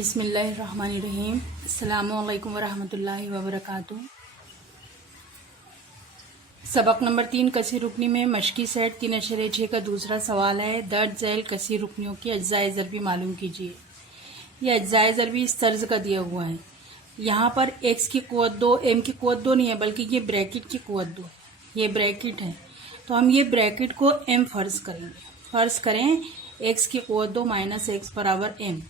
बिस्मिल्लाहिर्रहमानिर्रहीम। अस्सलामुअलैकुम वरहमतुल्लाहि वबरकातुहू। सबक नंबर 3 कसीर रुकनी में मशकी सेट 3/6 का दूसरा सवाल है। दर्ज झैल कसीर रुकनियों की अज्जाए ज़रबी मालूम कीजिए। यह अज्जाए ज़रबी इस तर्ज का दिया हुआ है। यहाँ पर x की क़ुव्वत 2, m की क़ुव्वत 2 नहीं है बल्कि ये ब्रैकेट की क़ुव्वत 2 है। ये ब्रैकेट है तो हम ये ब्रैकेट को m फ़र्ज़ करेंगे। फ़र्ज़ करें x की क़ुव्वत 2 माइनस x बराबर m।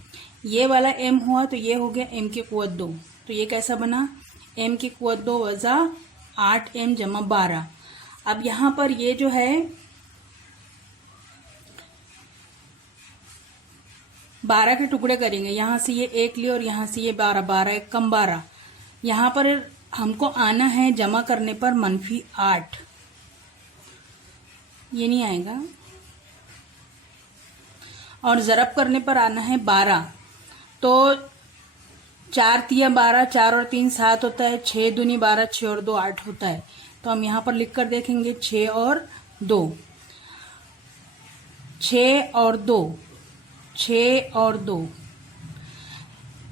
ये वाला m हुआ तो ये हो गया m की क़ुव्वत 2। तो ये कैसा बना, m की क़ुव्वत 2 वज़ा 8m जमा 12। अब यहाँ पर ये जो है 12 के टुकड़े करेंगे। यहाँ से ये 1 लिए और यहाँ से ये 12, 12 1 कम 12। यहाँ पर हमको आना है जमा करने पर -8। ये नहीं आएगा। और ज़रब करने पर आना है 12। तो 4 तिया 12, 4 और 3 7 होता है, 6 दूनी 12, 6 और 2 8 होता है। तो हम यहाँ पर लिख कर देखेंगे 6 और 2, 6 और 2, 6 और 2।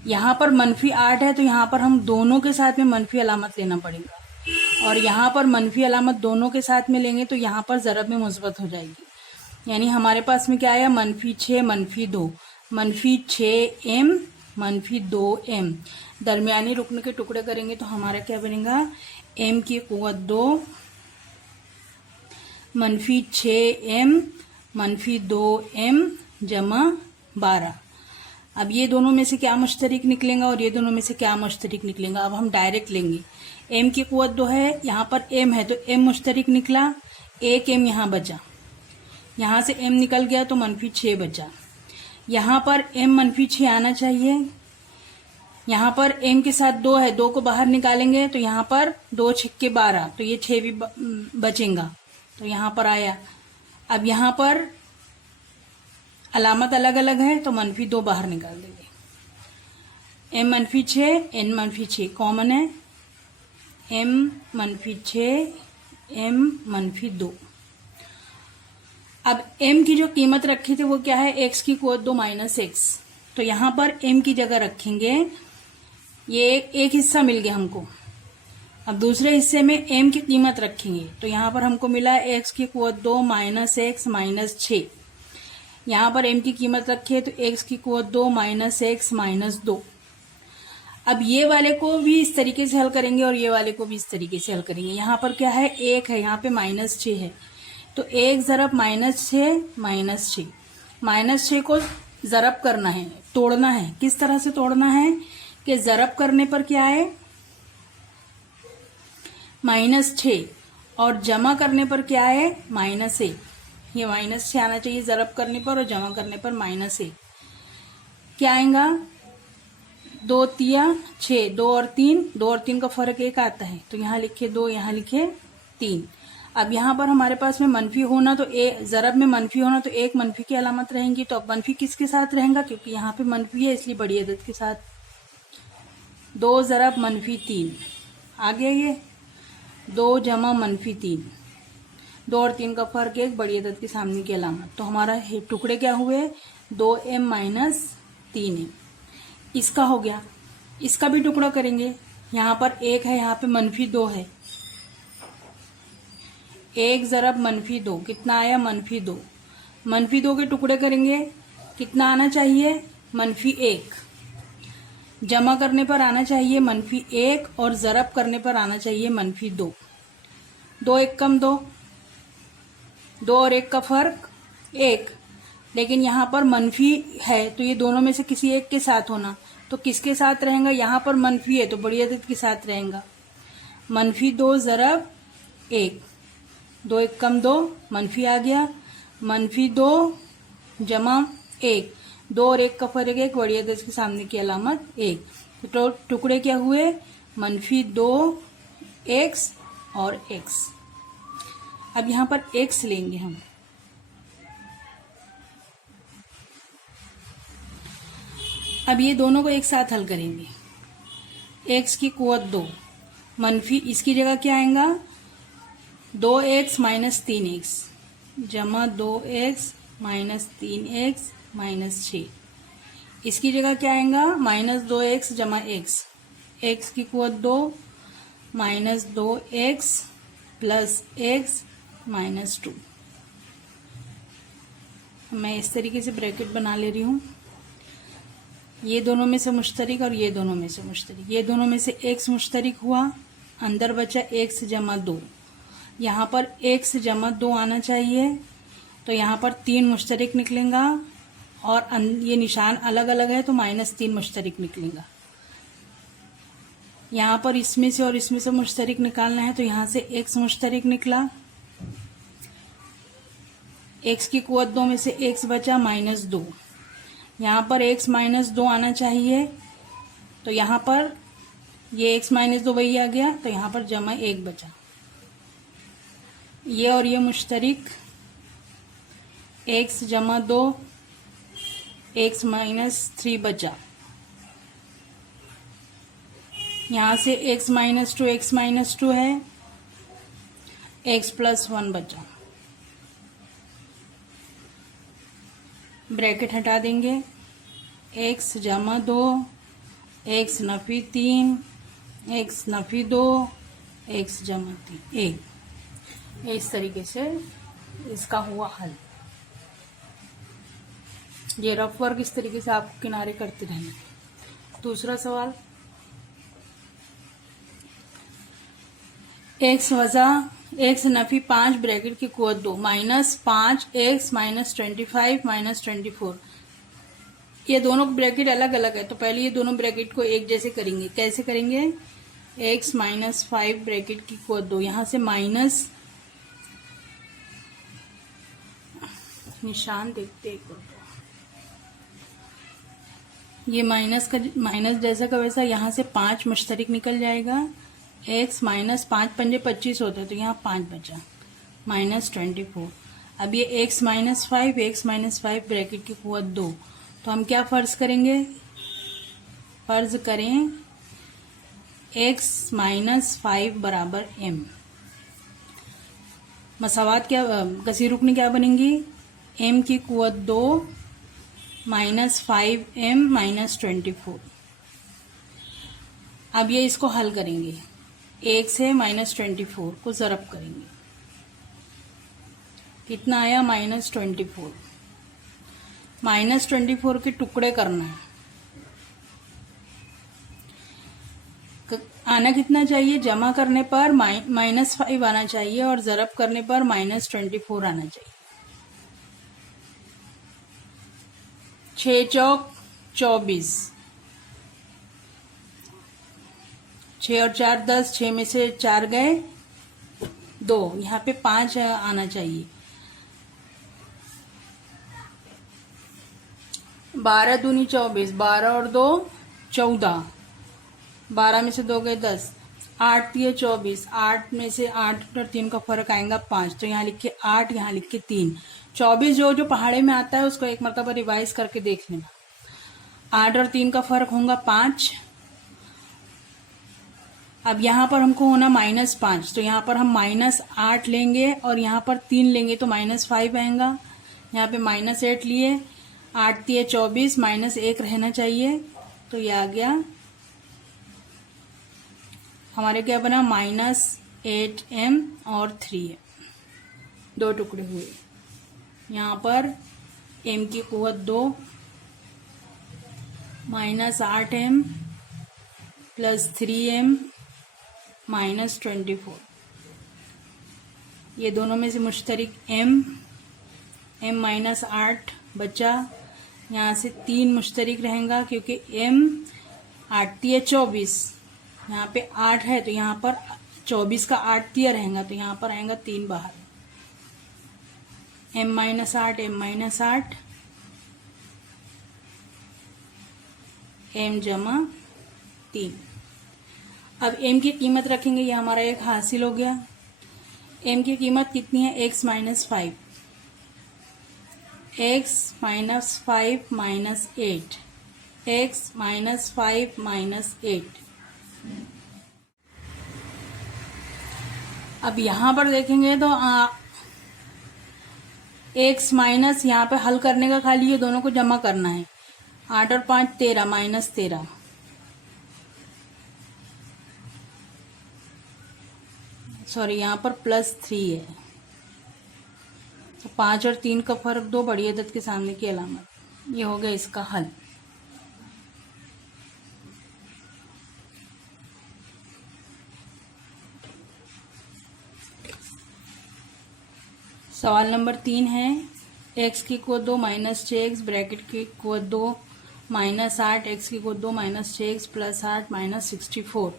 यहाँ पर -8 है तो यहाँ पर हम दोनों के साथ में मनफी अलामत लेना पड़ेगा। और यहाँ पर मनफी अलामत दोनों के साथ में लेंगे तो यहाँ पर ज़रब में मुस्बत हो जाएगी। यानी हमारे पास में क्या आया, -6 -2, -6m -2m। दरमियानी रुकन के टुकड़े करेंगे तो हमारा क्या बनेगा, m की क़ुव्वत 2 -6m -2m जमा 12। अब ये दोनों में से क्या मुश्तरिक निकलेगा और ये दोनों में से क्या मुश्तरिक निकलेगा। अब हम डायरेक्ट लेंगे। m की क़ुव्वत 2 है, यहाँ पर m है तो m मुश्तरिक निकला, 1 m यहाँ बचा। यहाँ से m निकल गया तो -6 बचा। यहाँ पर m -6 आना चाहिए। यहाँ पर m के साथ 2 है, 2 को बाहर निकालेंगे तो यहाँ पर 2 6 12, तो ये 6 भी बचेगा तो यहाँ पर आया। अब यहाँ पर अलामत अलग अलग है तो -2 बाहर निकाल देंगे। m -6 n -6 कॉमन है, m -6 m -2। अब m की जो कीमत रखी थी वो क्या है, x की क़ुव्वत 2 माइनस x। तो यहाँ पर m की जगह रखेंगे। ये एक हिस्सा मिल गया हमको। अब दूसरे हिस्से में m की कीमत रखेंगे तो यहाँ पर हमको मिला x की क़ुव्वत 2 माइनस x -6। यहाँ पर m की कीमत रखिए तो x की क़ुव्वत 2 माइनस x -2। अब ये वाले को भी इस तरीके से हल करेंगे और ये वाले को भी इस तरीके से हल करेंगे। यहाँ पर क्या है, 1 है, यहाँ पे -6 है तो 1 ज़रब -6 -6 को ज़रब करना है, तोड़ना है। किस तरह से तोड़ना है कि ज़रब करने पर क्या है -6 और जमा करने पर क्या है -1। ये -6 आना चाहिए ज़रब करने पर और जमा करने पर -1। क्या आएगा, 2 तिया 6, 2 और 3 का फ़र्क 1 आता है तो यहाँ लिखे 2, यहाँ लिखे 3। अब यहाँ पर हमारे पास में मनफी होना तो ज़रब में मनफी होना तो एक मनफी की अलामत रहेंगी। तो अब मनफी किसके साथ रहेगा, क्योंकि यहाँ पे मनफी है इसलिए बड़ी अदद के साथ। 2 ज़रब -3 आ गया। ये 2 जमा -3, 2 और 3 का फ़र्क 1, बड़ी अदद के सामने की अलामत। तो हमारा टुकड़े क्या हुए, 2m -3m। इसका हो गया। इसका भी टुकड़ा करेंगे। यहाँ पर 1 है, यहाँ पे -2 है। 1 ज़रब -2 कितना आया, -2। -2 के टुकड़े करेंगे, कितना आना चाहिए, -1। जमा करने पर आना चाहिए -1 और ज़रब करने पर आना चाहिए -2। 2 1 कम 2, 2 और 1 का फ़र्क 1। लेकिन यहाँ पर मनफी है तो ये दोनों में से किसी एक के साथ होना, तो किसके साथ रहेगा, यहाँ पर मनफी है तो बड़ी अदद के साथ रहेगा। -2 ज़रब 1, 2 1 कम 2, मनफी आ गया। -2 जमा 1, 2 और 1 का फ़र्क 1, बड़ी अदद के सामने की अलामत 1। तो टुकड़े क्या हुए, -2 x और x। अब यहाँ पर x लेंगे हम। अब ये दोनों को एक साथ हल करेंगे। x की क़ुव्वत 2 मनफी, इसकी जगह क्या आएगा, 2x -3x जमा 2x -3x -6। इसकी जगह क्या आएगा, -2x जमा x, x की कुवत 2, -2x प्लस x -2। मैं इस तरीके से ब्रैकेट बना ले रही हूँ। ये दोनों में से मुश्तरिक और ये दोनों में से मुश्तरिक, ये दोनों में से x मुश्तरिक हुआ, अंदर बचा x जमा 2। यहाँ पर x जमा 2 आना चाहिए, तो यहाँ पर 3 मुश्तरिक निकलेगा और ये निशान अलग अलग है तो -3 मुश्तरिक निकलेगा। यहाँ पर इसमें से और इसमें से मुश्तरिक निकालना है, तो यहाँ से x मुश्तरिक निकला, x की कुवत 2 में से x बचा -2। यहाँ पर x -2 आना चाहिए, तो यहाँ पर ये x -2 वही आ गया, तो यहाँ पर जमा 1 बचा। ये और ये मुश्तरिक, x जमा 2, x -3 बचा। यहाँ से x -2 है, x +1 बचा। ब्रैकेट हटा देंगे, x जमा 2, x Nafi 3, x Nafi 2, x जमा 3, 1। इस तरीके से इसका हुआ हल। ये रफ वर्क इस तरीके से आपको किनारे करते रहना। दूसरा सवाल, x वजा x नफी 5 ब्रैकेट की कुवत 2 -5x -25 -24। ये दोनों ब्रैकेट अलग अलग है, तो पहले ये दोनों ब्रैकेट को एक जैसे करेंगे। कैसे करेंगे, x -5 ब्रैकेट की कुवत 2, यहाँ से माइनस निशान देखते एक बार, ये माइनस जैसा का वैसा, यहाँ से 5 मुश्तरिक निकल जाएगा। x -5 पंजे 25 होता है, तो यहाँ 5 बचा, -24। अब ये x -5 ब्रैकेट की कुवत 2, तो हम क्या फर्ज करेंगे, फर्ज करें x -5 बराबर m। मसावात क्या, कसी रुकनी क्या बनेंगी, m की कुवत 2 -5m -24। अब ये इसको हल करेंगे, 1 से -24 को ज़रब करेंगे, कितना आया, -24। -24 के टुकड़े करना है, आना कितना चाहिए, जमा करने पर -5 आना चाहिए और ज़रब करने पर -24 आना चाहिए। 6 चौक 24, 6 और 4 10, 6 में से 4 गए 2, यहाँ पे 5 आना चाहिए। 12 दूनी 24, 12 और 2 14, 12 में से 2 गए 10, 8 दिए 24, 8 में से 8 और 3 का फर्क आएगा 5, तो यहाँ लिख के 8, यहाँ लिख के 3। 24 जो पहाड़े में आता है उसको एक मरतबा रिवाइज करके देख लेना। 8 और 3 का फर्क होगा 5। अब यहाँ पर हमको होना -5, तो यहाँ पर हम -8 लेंगे और यहाँ पर 3 लेंगे तो -5 आएगा। यहाँ पे -8 लिए, 8 दिए 24, -1 रहना चाहिए, तो ये आ गया हमारे, क्या बना, -8m और 3m, 2 टुकड़े हुए। यहाँ पर m की कुवत 2 -8m प्लस 3m -24। ये दोनों में से मुश्तरिक m -8 बचा, यहाँ से 3 मुश्तरिक रहेगा क्योंकि m 8 दिए 24, यहाँ पे 8 है तो यहाँ पर 24 का 8 दिया रहेगा, तो यहाँ पर आएगा 3 बाहर, m -8 m जमा 3। अब m की कीमत रखेंगे, ये हमारा एक हासिल हो गया। m की कीमत कितनी है, x -5, x -5 -8, x -5 -8। अब यहाँ पर देखेंगे तो x माइनस, यहाँ पे हल करने का खाली ये दोनों को जमा करना है। 8 और 5 13, -13। सॉरी, यहाँ पर +3 है, तो 5 और 3 का फर्क दो, बड़ी अदद के सामने की अलामत। ये हो गया इसका हल। सवाल नंबर 3 है, x की कुवत 2 -6x ब्रैकेट की कुवत 2 -8, x की कुवत 2 -6x + 8 -64।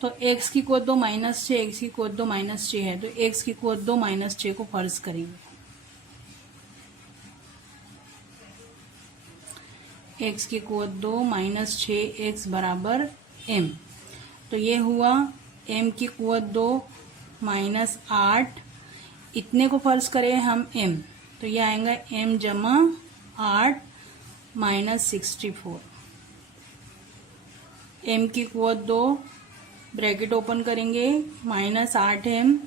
तो x की कुवत 2 -6, x की कुवत 2 -6 है, तो x की कुवत 2 -6 को फर्ज करेंगे। x की कुवत 2 -6x बराबर m। तो ये हुआ m की कुवत 2 -8, इतने को फर्ज करें हम m, तो ये आएगा m जमा 8 -64। m की कुवत 2 ब्रैकेट ओपन करेंगे, -8m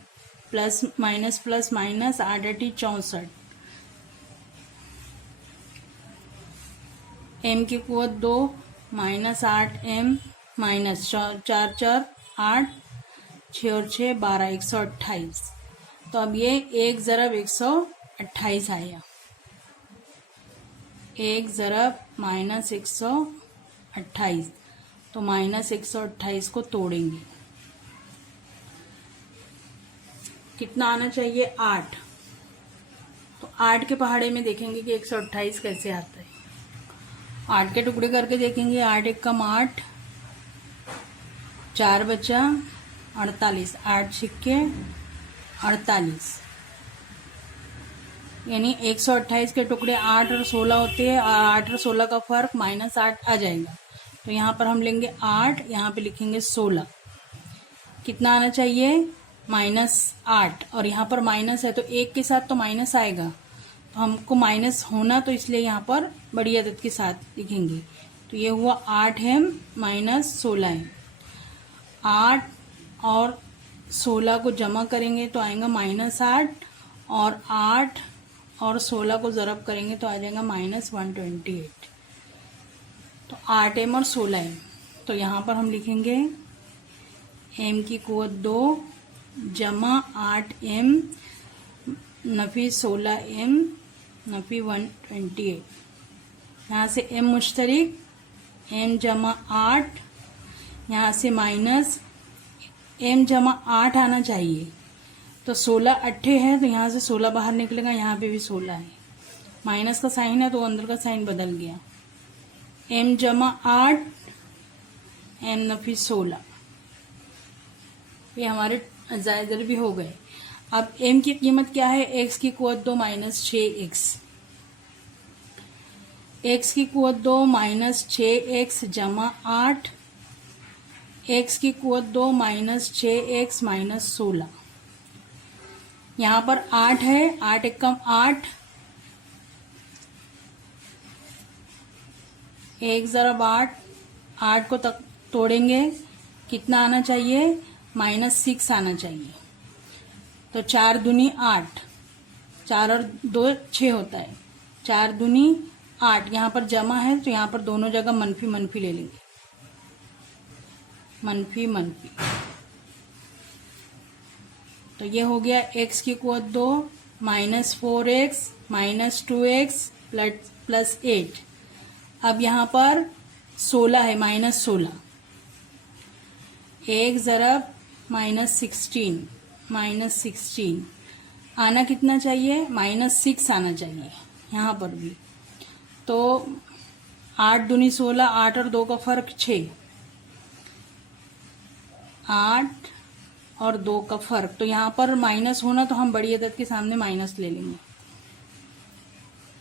प्लस माइनस 8 × 64। m की कुवत 2 -8m -4 4 8, 6 और 6 12, 128। तो अब ये 1 ज़रब 128 आया। 1 ज़रब -128, तो -128 को तोड़ेंगे, कितना आना चाहिए? 8। तो 8 के पहाड़े में देखेंगे कि 128 कैसे आता है। 8 के टुकड़े करके देखेंगे, 8 × 1 = 8, 4 बचा 48, 8 × 48, यानी 128 के टुकड़े 8 और 16 होते हैं, 8 और 16 का फर्क -8 आ जाएगा। तो यहाँ पर हम लेंगे 8, यहाँ पे लिखेंगे 16। कितना आना चाहिए? -8, और यहाँ पर माइनस है तो 1 के साथ तो माइनस आएगा, तो हमको माइनस होना, तो इसलिए यहाँ पर बड़ी अदद के साथ लिखेंगे। तो ये हुआ 8m -16m। 8 और 16 को जमा करेंगे तो आएगा -8, और 8 और 16 को ज़रब करेंगे तो आ जाएगा -128। तो 8m और 16m, तो यहाँ पर हम लिखेंगे m की कुवत 2 जमा 8m नफ़ी 16m नफ़ी 128। यहाँ से m मुश्तरिक, m जमा 8, यहाँ से माइनस m जमा 8 आना चाहिए, तो 16 अट्ठे है, तो यहाँ से 16 बाहर निकलेगा, यहाँ पे भी 16 है, माइनस का साइन है तो अंदर का साइन बदल गया। m जमा 8 m नफ़ी 16, ये हमारे ज़ायदर भी हो गए। अब m की कीमत क्या है? x की कुवत 2 -6x, x की कुवत 2 -6x जमा 8, x की कुवत 2 -6x -16। यहाँ पर 8 है, 8 × 1 = 8, 1 ज़रब 8, 8 को तक तोड़ेंगे, कितना आना चाहिए? -6 आना चाहिए। तो 4 दूनी 8, 4 और 2 6 होता है, 4 दूनी 8, यहाँ पर जमा है तो यहाँ पर दोनों जगह मनफी मनफी ले लेंगे, मनफी मनफी। तो ये हो गया x की कुवत 2 -4x -2x +8। अब यहाँ पर 16 है, -16, 1 ज़रब -16 आना कितना चाहिए? -6 आना चाहिए यहाँ पर भी। तो 8 दूनी 16, 8 और 2 का फर्क 6, 8 और 2 का फर्क, तो यहाँ पर माइनस होना, तो हम बड़ी अदद के सामने माइनस ले लेंगे,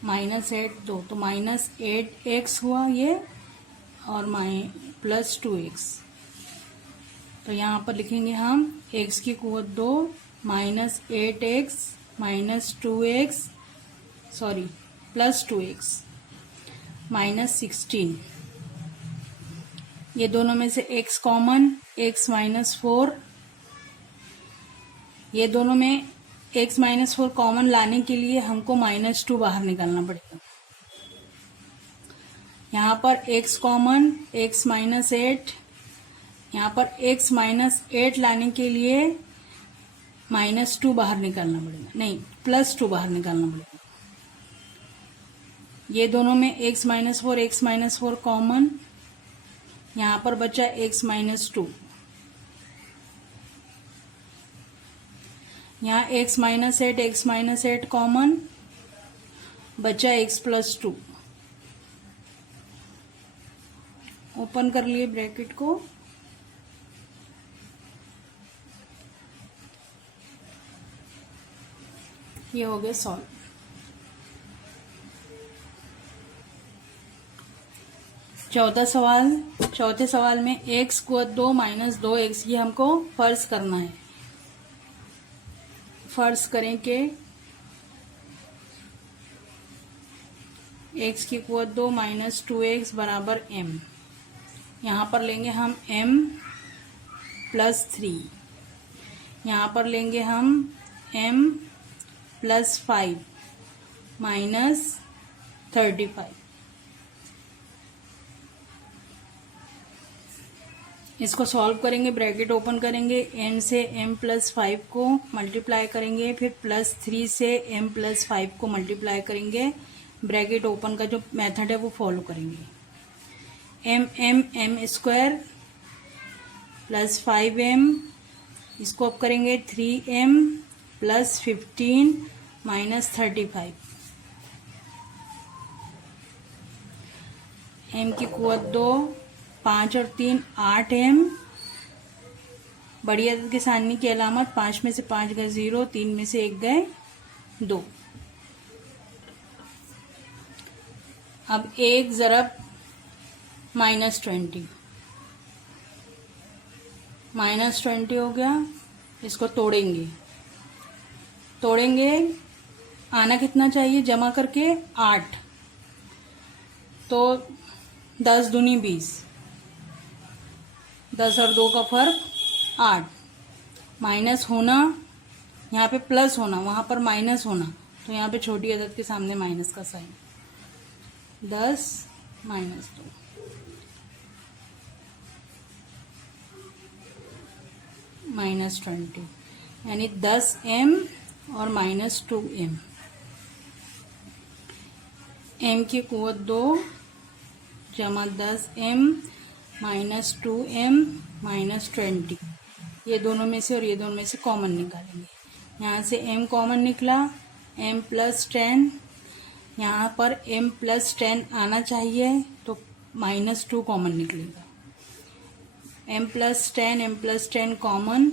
-8 2, तो -8x हुआ ये, और +2x। तो यहाँ पर लिखेंगे हम x की कुवत 2 -8x -2x सॉरी +2x -16। ये दोनों में से x कॉमन, x -4, ये दोनों में x -4 कॉमन लाने के लिए हमको -2 बाहर निकालना पड़ेगा। यहाँ पर x कॉमन, x माइनस 8, यहाँ पर x माइनस 8 लाने के लिए -2 बाहर निकालना पड़ेगा, नहीं +2 बाहर निकालना पड़ेगा। ये दोनों में x माइनस 4 कॉमन, यहाँ पर बचा x माइनस 2, यहाँ x माइनस 8 कॉमन, बचा x प्लस 2। ओपन कर लिए ब्रैकेट को, ये हो गया सॉल्व। चौथे सवाल में x को 2 माइनस 2x, ये हमको फर्ज करना है। फर्ज करें कि x की कुवत 2 माइनस 2x बराबर m। यहाँ पर लेंगे हम m प्लस 3, यहाँ पर लेंगे हम m प्लस 5 माइनस 35। इसको सॉल्व करेंगे, ब्रैकेट ओपन करेंगे, m से m प्लस 5 को मल्टीप्लाई करेंगे, फिर प्लस 3 से m प्लस 5 को मल्टीप्लाई करेंगे। ब्रैकेट ओपन का जो मेथड है वो फॉलो करेंगे। m स्क्वायर प्लस 5m, इसको अब करेंगे 3m प्लस 15 माइनस 35। m की कुवत 2, 5 और 3 8m, बड़ी अदद की सारणी की अलामत 5 में से 5 गए 0, 3 में से 1 गए 2। अब 1 ज़रब -20, -20 हो गया। इसको तोड़ेंगे, आना कितना चाहिए जमा करके 8, तो 10 दूनी 20, 10 और 2 का फर्क 8। माइनस होना, यहाँ पे प्लस होना, वहाँ पर माइनस होना, तो यहाँ पे छोटी अदद के सामने माइनस का साइन। 10 माइनस 2, -20, यानी 10m और -2m। m की कुवत 2 जमा 10m -2m -20, ये दोनों में से और ये दोनों में से कॉमन निकालेंगे। यहाँ से m कॉमन निकला, m प्लस 10, यहाँ पर m प्लस 10 आना चाहिए तो -2 कॉमन निकलेगा। m plus 10 common,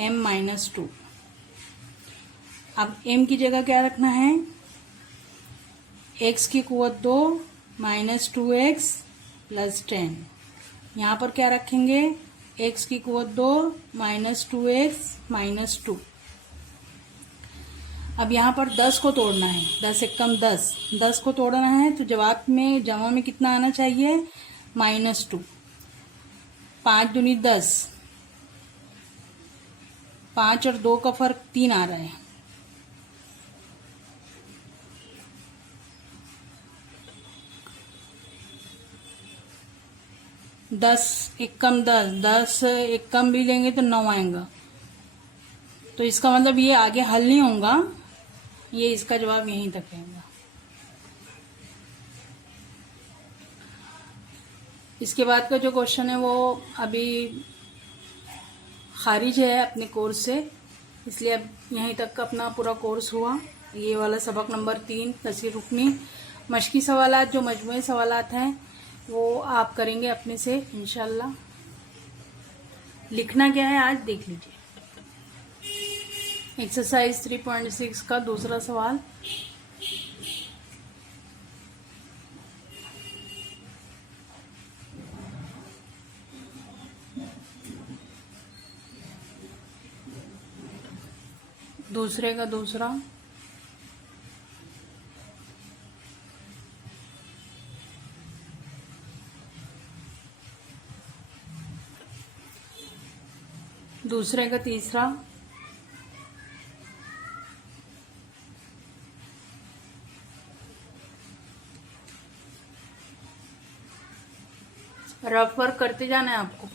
m -2। अब m की जगह क्या रखना है, x की कुवत 2 -2x प्लस 10, यहाँ पर क्या रखेंगे, x की कुवत 2 -2x -2। अब यहाँ पर 10 को तोड़ना है, 10 एकम 10 को तोड़ना है, तो जवाब में जमा में कितना आना चाहिए, -2। 5 दूनी 10, 5 और 2 का फर्क 3 आ रहा है। दस एकम 10 एकम भी लेंगे तो 9 आएगा, तो इसका मतलब ये आगे हल नहीं होगा, ये इसका जवाब यहीं तक रहेगा। इसके बाद का जो क्वेश्चन है वो अभी खारिज है अपने कोर्स से, इसलिए अब यहीं तक का अपना पूरा कोर्स हुआ। ये वाला सबक नंबर 3 तस्वीर रुकनी। मशकी सवालात जो मजमूई सवालात हैं वो आप करेंगे अपने से इंशाल्लाह। लिखना क्या है आज देख लीजिए। एक्सरसाइज 3.6 का दूसरा सवाल, दूसरे का दूसरा, दूसरे का तीसरा, रफ वर्क करते जाना है आपको।